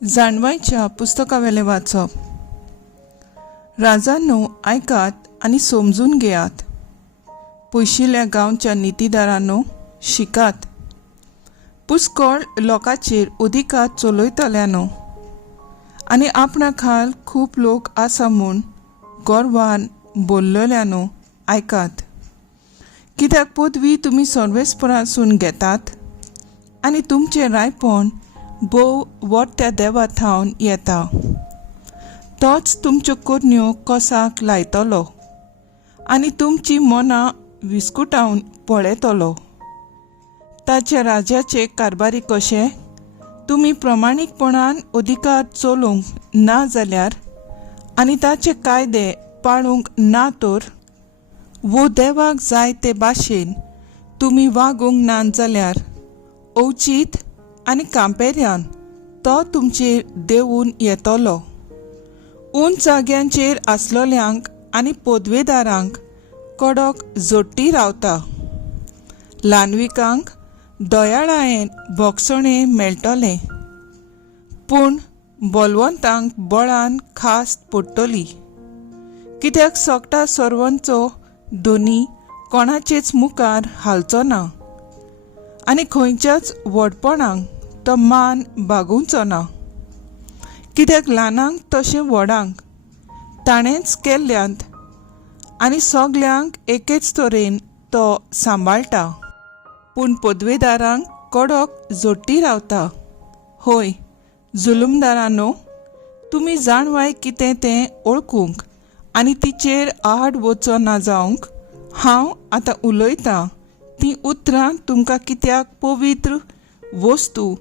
जाणवायच्या पुस्तकावेले वाचप. राजांनो, ऐकात आणि समजून घेयात. पयशिल्ल्या गांवच्या नितीदारांनो, शिकात. पुष्कळ लोकांचेर अधिकार चलयतल्यांनो आनी आपणा खाल खूब लोक आसा म्हूण गर्वान बोल्लल्यांनो, ऐकात. कित्याक पदवी तुमी सर्वेस्परासून घेतात आनी तुमचें रायपण भोव व्हडट्या देवा थावन येता. तोच तुमच्यो कोडण्यो कोसाक लायतलो आनी तुमची मनां विस्कुटावन पळयतलो. ताच्या राज्याचे कारभारी कशे तुमी प्रमाणीकपणान अधिकार चलोवंक ना जाल्यार आनी ताचे कायदे पाळूंक ना तर वो देवाक जाय ते भाशेन तुमी वागूंक ना जाल्यार अवचीत आनी कांपेऱ्यान तो तुमचेर देंवून येतलो. उंच जाग्यांचेर आसलोल्यांक आनी पदवेदारांक कडक जोडटी रावता. ल्हानविकांक दोयाळायेन भोगसणें मेळटलें, पूण बोलवंतांक बळान खास्त पडटली. कित्याक सोगटा सर्वांचो दोनी कोणाचेच मुखार हालचो ना आनी खंयच्याच व्हडपणाक तो मान बागुंचो ना. कित्याक ल्हानांक तशें व्हडांक ताणेंच केल्ल्यांत आनी सगल्यांक एकेच तरेन तो सांबाळटा. पूण पदवेदारांक कडक जोडटी रावता. होय, जुलुमदारांनो, तुमी जाणवाय कितें तें ओळखूंक आनी तिचेर आड वचो ना जावंक हांव आतां उलयतां तीं उतरां तुमकां कित्याक पवित्र वस्तू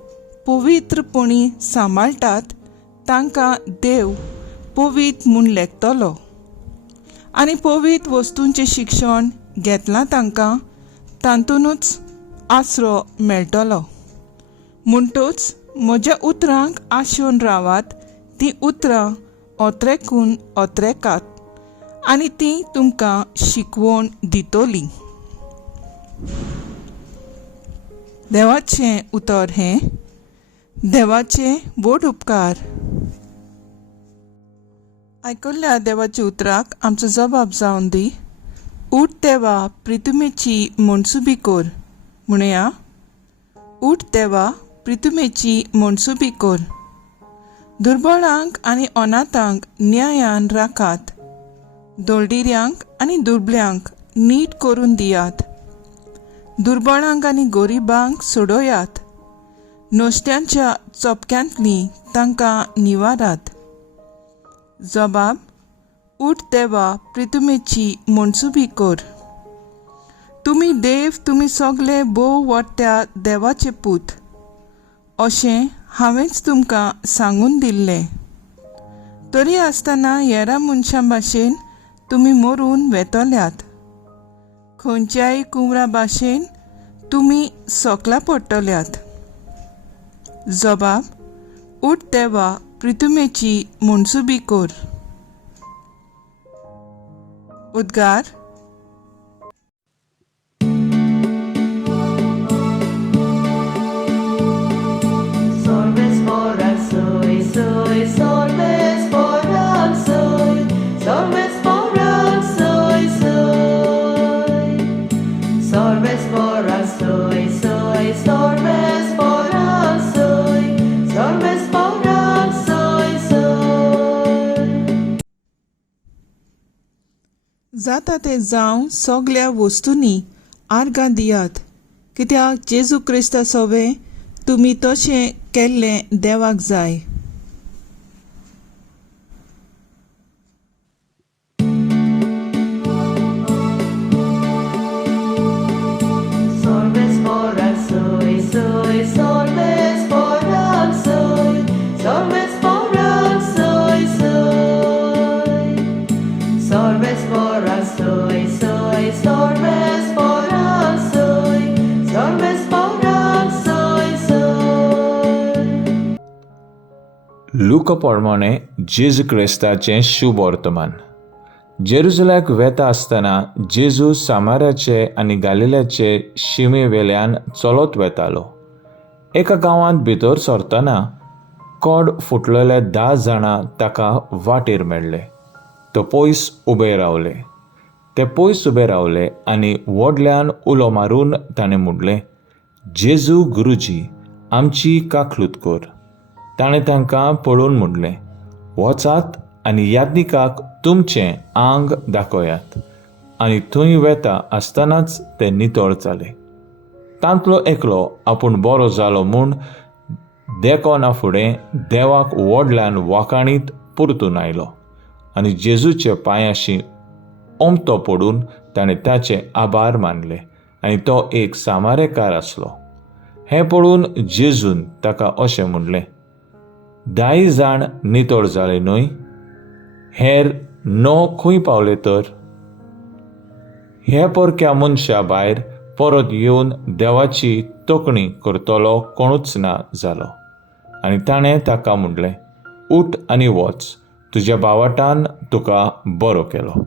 पवित्रपणी सांबाळटात तांकां देव पवित्र म्हूण लेखतलो आनी पवित्र वस्तूंचें शिक्षण घेतलां तांकां तातूंतच आसरो मेळटलो. म्हणटच म्हज्या उतरांक आशेवन रावात. तीं उतरां ओत्रेकून ओत्रेकात आनी तीं तुमकां शिकवण दितलीं. देवाचें उतर हें. देवाचे व्हड उपकार. आयकल्ल्या देवाच्या उतराक आमचो जबाब जावन दी. उठ देवा, प्रितुमेची मनसुबी कर. म्हणया, उठ देवा, प्रितुमेची मनसुबी कर. दुर्बळांक आनी अनाथांक न्यायान राखात. दोलडिऱ्यांक आनी दुर्बल्यांक नीट करून दियात. दुर्बळांक आनी गरिबांक सोडयात. नोश्त्यांच्या चोपक्यांतलीं तांकां निवारात. जबाब. उठ देवा, प्रितुमेची मनसुबी कर. तुमी देव, तुमी सगळे भोव व्हडट्या देवाचे पूत अशें हांवेंच तुमकां सांगून दिल्लें. तरी आसतना हेरा मनशां भाशेन तुमी मरून वेतल्यात. खंयच्याय कुंवरा भाशेन तुमी सोकला पडटल्यात. जबाब. उठ देवा, प्रितुमेची मनसुबी कर. उद्गार. जाता ते जावं सगल्या वस्तूंनी आर्गां दियात. कित्याक जेजू क्रिस्ता सोवे तुमी तशें केल्लें देवाक जाय. लूका प्रमाणे जेजू क्रिस्ताचें शुभ वर्तमान. जेरुसलेमाक वेता आसतना जेजू सामाराचे आनी गालिल्याचे शिमे वेल्यान चलत वेतालो. एका गांवांत भितर सरतना कोड फुटलेले 10 जाणां ताका वाटेर मेळ्ळे. तो पयस उबे रावले. ते पयस उबे रावले आनी व्हडल्यान उलो मारून ताणें म्हणलें, जेजू गुरुजी, आमची काकलूत कर. ताणें तांकां पळोवन म्हणलें, वचात आनी याज्ञिकाक तुमचें आंग दाखयात. आनी थंय वेता आसतनाच ते नितळ जाले. तांतलो एकलो आपूण बरो जालो म्हूण देखोना फुडें देवाक व्हडल्यान वाखाणीत परतून आयलो आनी जेजूचे पांयाशी ओमतो पडून ताणें ताचे आभार मानले. आनी तो एक सामारेकार आसलो. हें पळोवन जेजून ताका अशें म्हणलें, 10 जाण नितळ जाले न्हय, हेर 9 खंय पावले तर? हे परक्या मनशा भायर परत येवन देवाची तोखणी करतलो कोणूच ना जालो. आनी ताणें ताका म्हणलें, उठ आनी वच, तुज्या बावटान तुका बरो केलो.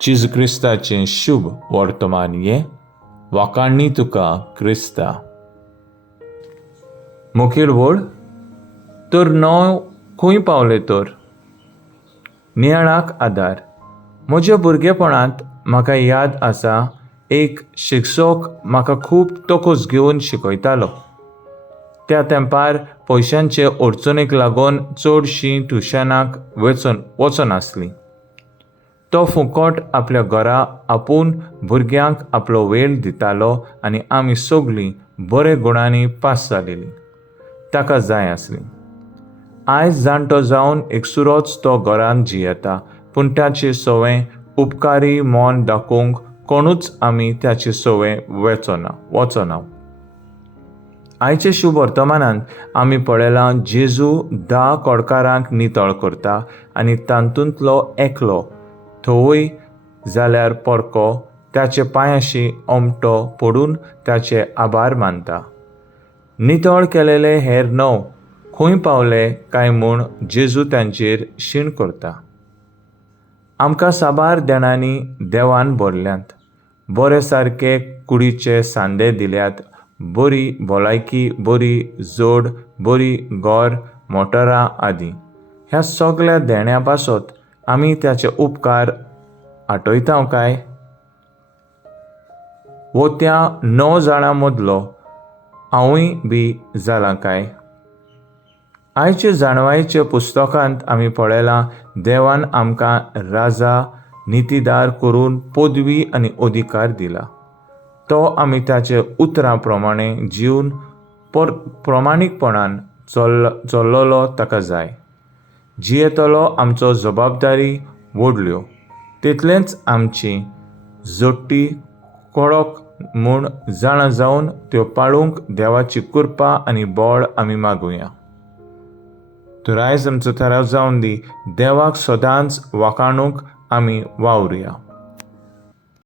जेजू क्रिस्ताचें शुभ वर्तमान हें. वाखाणणी तुका क्रिस्ता. मुखेल वड तर 9 खंय पावले तर? नियाळाक आदार. म्हज्या भुरगेपणांत म्हाका याद आसा, एक शिक्षक म्हाका खूब तोखूस घेवन शिकयतालो. त्या तेंपार पयशांचे अडचणीक लागून चडशीं ट्युशनाक वचनासलीं. तो फुकट आपल्या घरा आपूण भुरग्यांक आपलो वेळ दितालो आनी आमी सगळीं बरे गुणांनी पास जालेलीं. ताका जाय आसली. आयज जाणटो जावन एकसुरोच तो घरांत जियेता, पूण ताची सवय उपकारी मोन दाखोवंक कोणूच आमी त्याची सवय वचना. आयचे शुभ वर्तमानांत आमी पळयलां जेजू 10 कोडकारांक नितळ करता आनी तातूंतलो एकलो थंय जाल्यार परको ताचे पांयाशी ओमटो पडून ताचे आभार मानता. नितळ केलेले हेर 9 खंय पावले काय म्हूण जेजू तांचेर शीण करता. आमकां साबार देणांनी देवान भरल्यांत. बरे सारके कुडीचे सांदे दिल्यात, बरी भलायकी, बरी जोड, बरी घर, मोटरां आदी. ह्या सगळ्या देण्या पासत आमी त्याचे उपकार आठयता काय? वो त्या 9 जाणां मदलो हांवूय बी जालां काय? आयचे जाणवायेचे पुस्तकांत आमी पळयलां देवान आमकां राजा नितीदार करून पदवी आनी अधिकार दिला. तो आमी ताचे उतरां प्रमाणें जीवन प्रमाणीकपणान चल्लोलो ताका जाय. जियेतलो आमचो जबाबदारी व्हडल्यो, तितलेंच आमची जोडटी कडक म्हूण जाणा जावन त्यो पाळूंक देवाची कृपा आनी बळ आमी मागुया. तर आयज आमचो थाराव जावन दी. देवाक सदांच वाखाणूंक आमी वावुरया.